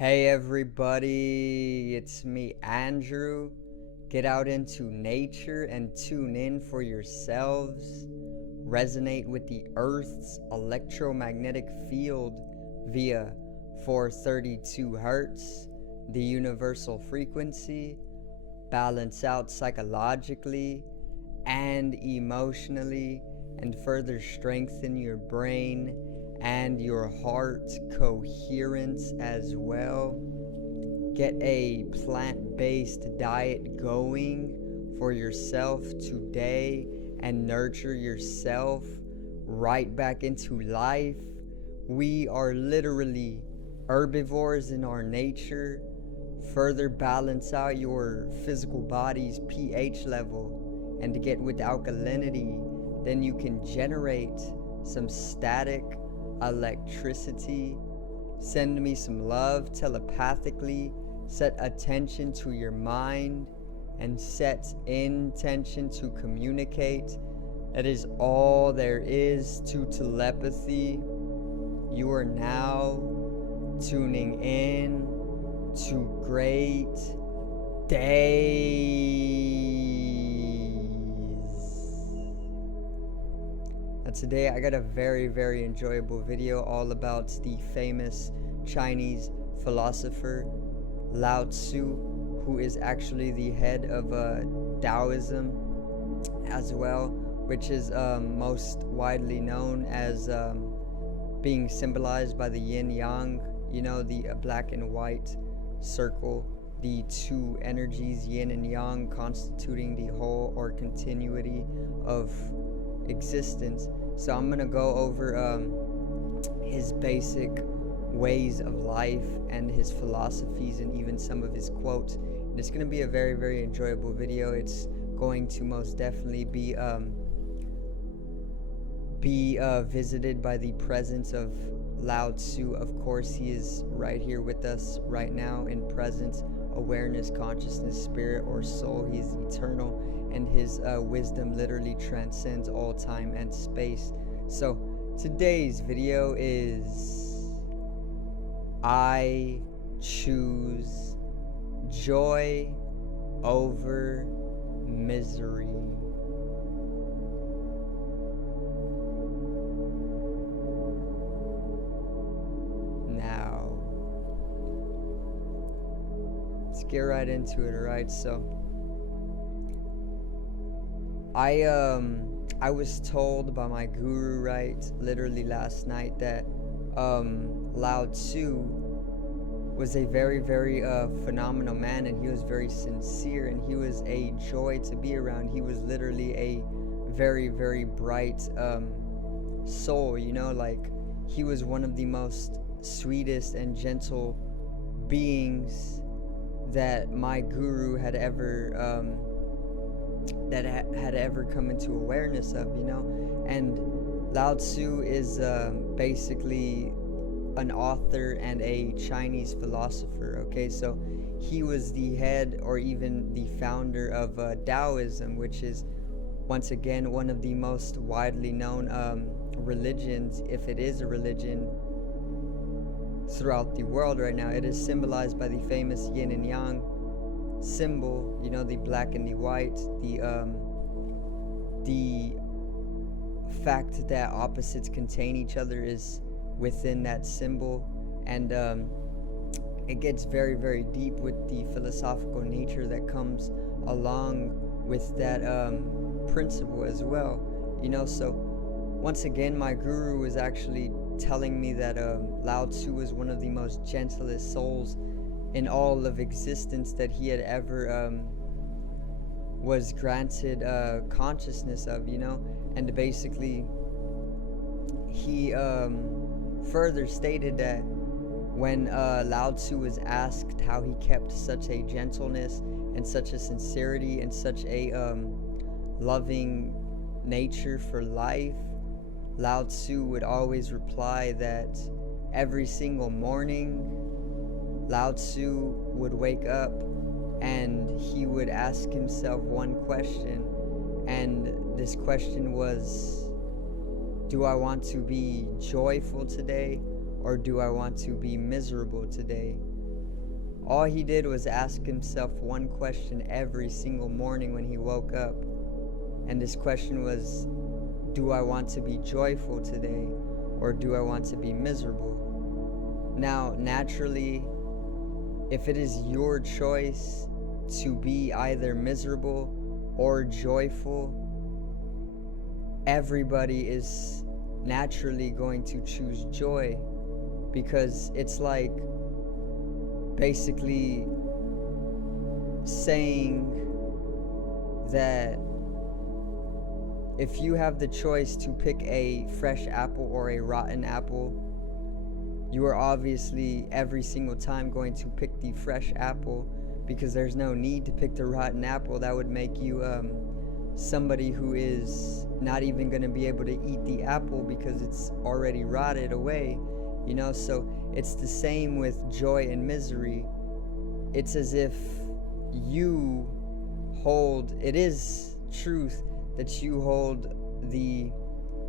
Hey everybody, it's me Andrew. Get out into nature and tune in for yourselves. Resonate with the Earth's electromagnetic field via 432 Hertz, the universal frequency. Balance out psychologically and emotionally, and further strengthen your brain and your heart coherence as well. Get a plant-based diet going for yourself today and nurture yourself right back into life. We are literally herbivores in our nature. Further balance out your physical body's pH level, and to get with alkalinity, then you can generate some static electricity. Send me some love telepathically. Set attention to your mind and set intention to communicate. That is all there is to telepathy. You are now tuning in to great days. Now today I got a very enjoyable video all about the famous Chinese philosopher Lao Tzu, who is actually the head of Taoism as well, which is most widely known as being symbolized by the yin yang, you know, the black and white circle, the two energies, yin and yang, constituting the whole or continuity of existence. So I'm gonna go over his basic ways of life and his philosophies and even some of his quotes. And it's gonna be a very enjoyable video. It's going to most definitely be visited by the presence of Lao Tzu. Of course, he is right here with us right now in presence, awareness, consciousness, spirit, or soul. He is eternal, and his wisdom literally transcends all time and space. So today's video is I choose joy over misery. Now, let's get right into it, alright? So, I was told by my guru, right, literally last night, that Lao Tzu was a very phenomenal man, and he was very sincere, and he was a joy to be around. He was literally a very bright soul, you know, like he was one of the most sweetest and gentle beings that my guru had ever had ever come into awareness of, you know. And Lao Tzu is basically an author and a Chinese philosopher. Okay, so he was the head or even the founder of Taoism, which is once again one of the most widely known religions, if it is a religion, throughout the world right now. It is symbolized by the famous yin and yang symbol, you know, the black and the white, the fact that opposites contain each other is within that symbol. And it gets very deep with the philosophical nature that comes along with that principle as well, you know. So once again, my guru was actually telling me that Lao Tzu was one of the most gentlest souls in all of existence that he had ever was granted consciousness of, you know. And basically he further stated that when Lao Tzu was asked how he kept such a gentleness and such a sincerity and such a loving nature for life, Lao Tzu would always reply that every single morning Lao Tzu would wake up and he would ask himself one question, and this question was, do I want to be joyful today, or do I want to be miserable today? All he did was ask himself one question every single morning when he woke up. And this question was, do I want to be joyful today, or do I want to be miserable? Now, naturally, if it is your choice to be either miserable or joyful, everybody is naturally going to choose joy, because it's like basically saying that if you have the choice to pick a fresh apple or a rotten apple, you are obviously every single time going to pick the fresh apple, because there's no need to pick the rotten apple. That would make you somebody who is not even going to be able to eat the apple because it's already rotted away, you know. So it's the same with joy and misery. It's as if you hold, it is truth that you hold the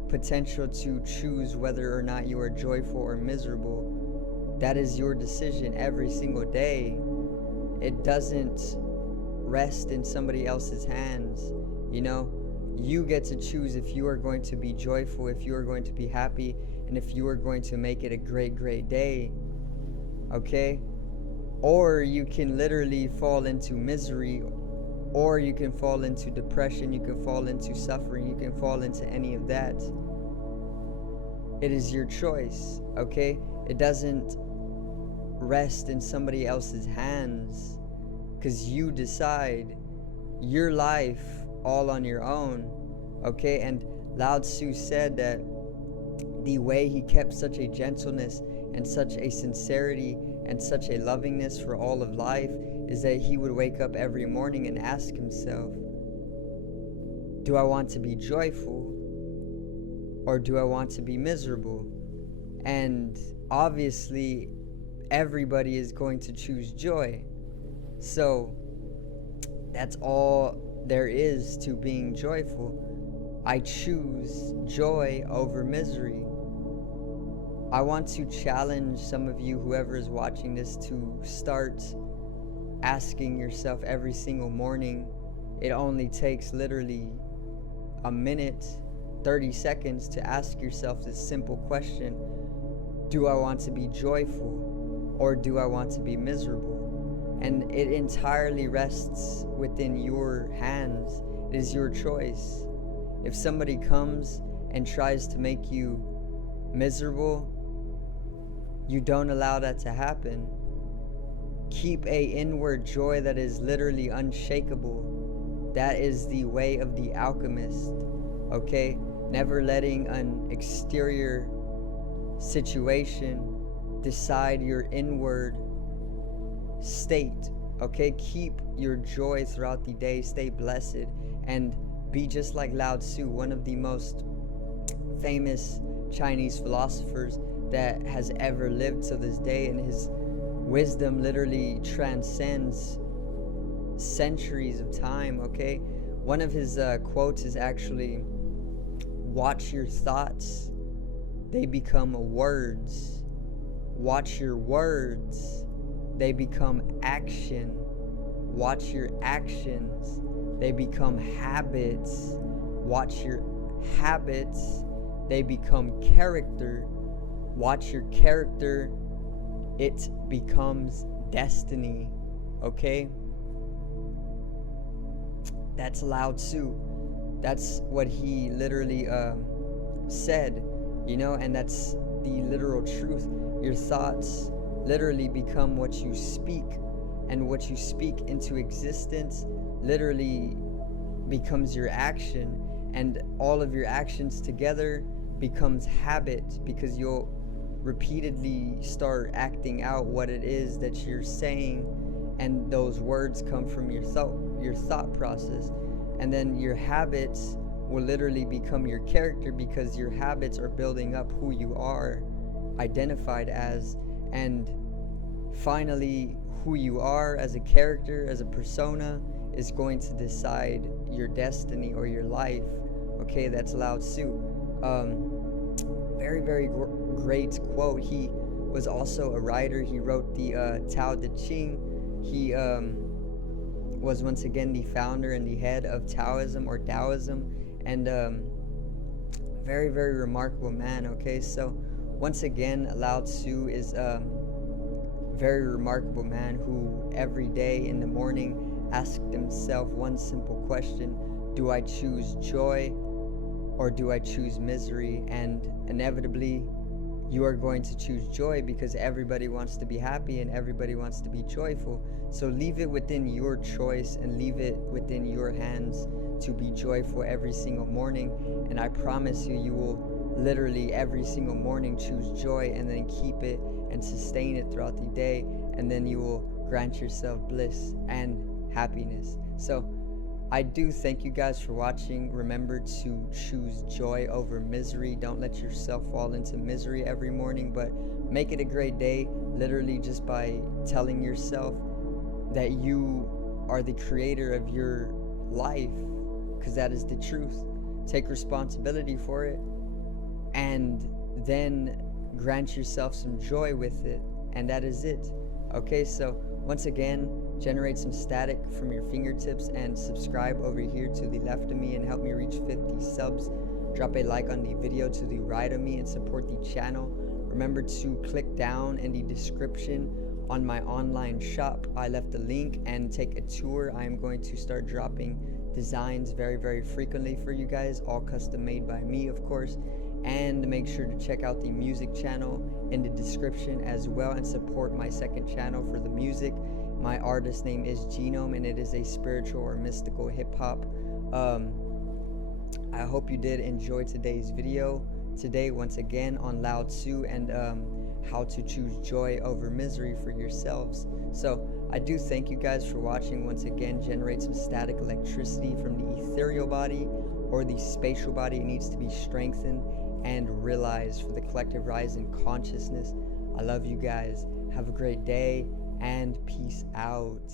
potential to choose whether or not you are joyful or miserable. That is your decision every single day. It doesn't rest in somebody else's hands. You know, you get to choose if you are going to be joyful, if you are going to be happy, and if you are going to make it a great, great day. Okay? Or you can literally fall into misery, or you can fall into depression, you can fall into suffering, you can fall into any of that. It is your choice, okay? It doesn't rest in somebody else's hands, because you decide your life all on your own, okay? And Lao Tzu said that the way he kept such a gentleness and such a sincerity and such a lovingness for all of life is that he would wake up every morning and ask himself, do I want to be joyful, or do I want to be miserable? And obviously everybody is going to choose joy. So that's all there is to being joyful. I choose joy over misery. I want to challenge some of you, whoever is watching this, to start asking yourself every single morning. It only takes literally a minute, 30 seconds to ask yourself this simple question: do I want to be joyful, or do I want to be miserable? And it entirely rests within your hands. It is your choice. If somebody comes and tries to make you miserable, you don't allow that to happen. Keep a inward joy that is literally unshakable. That is the way of the alchemist, okay? Never letting an exterior situation decide your inward state, okay? Keep your joy throughout the day. Stay blessed and be just like Lao Tzu, one of the most famous Chinese philosophers that has ever lived to this day, and his wisdom literally transcends centuries of time, okay? One of his quotes is actually, watch your thoughts, they become words. Watch your words, they become action. Watch your actions, they become habits. Watch your habits, they become character. Watch your character, it becomes destiny, okay? That's Lao Tzu. That's what he literally said, you know, and that's the literal truth. Your thoughts literally become what you speak, and what you speak into existence literally becomes your action, and all of your actions together becomes habit, because you'll repeatedly start acting out what it is that you're saying, and those words come from your thought process, and then your habits will literally become your character, because your habits are building up who you are identified as, and finally who you are as a character, as a persona, is going to decide your destiny or your life, okay? That's Lao Tzu. Very, very great quote. He was also a writer. He wrote the Tao Te Ching, He was once again the founder and the head of Taoism or Taoism, and very, very remarkable man. Okay, so once again, Lao Tzu is very remarkable man who every day in the morning asked himself one simple question: do I choose joy or do I choose misery? And inevitably, you are going to choose joy because everybody wants to be happy and everybody wants to be joyful. So leave it within your choice and leave it within your hands to be joyful every single morning. And I promise you, you will literally every single morning choose joy and then keep it and sustain it throughout the day. And then you will grant yourself bliss and happiness. So I do thank you guys for watching. Remember to choose joy over misery. Don't let yourself fall into misery every morning, but make it a great day literally just by telling yourself that you are the creator of your life, because that is the truth. Take responsibility for it and then grant yourself some joy with it, and that is it. Okay, so once again, generate some static from your fingertips and subscribe over here to the left of me and help me reach 50 subs. Drop a like on the video to the right of me and support the channel. Remember to click down in the description on my online shop. I left a link, and take a tour. I am going to start dropping designs very, very frequently for you guys, all custom made by me, of course. And make sure to check out the music channel in the description as well, and support my second channel for the music. My artist name is Genome, and it is a spiritual or mystical hip-hop. I hope you did enjoy today's video. Today, once again, on Lao Tzu and how to choose joy over misery for yourselves. So I do thank you guys for watching. Once again, generate some static electricity from the ethereal body or the spatial body. It needs to be strengthened and realized for the collective rise in consciousness. I love you guys. Have a great day and peace out.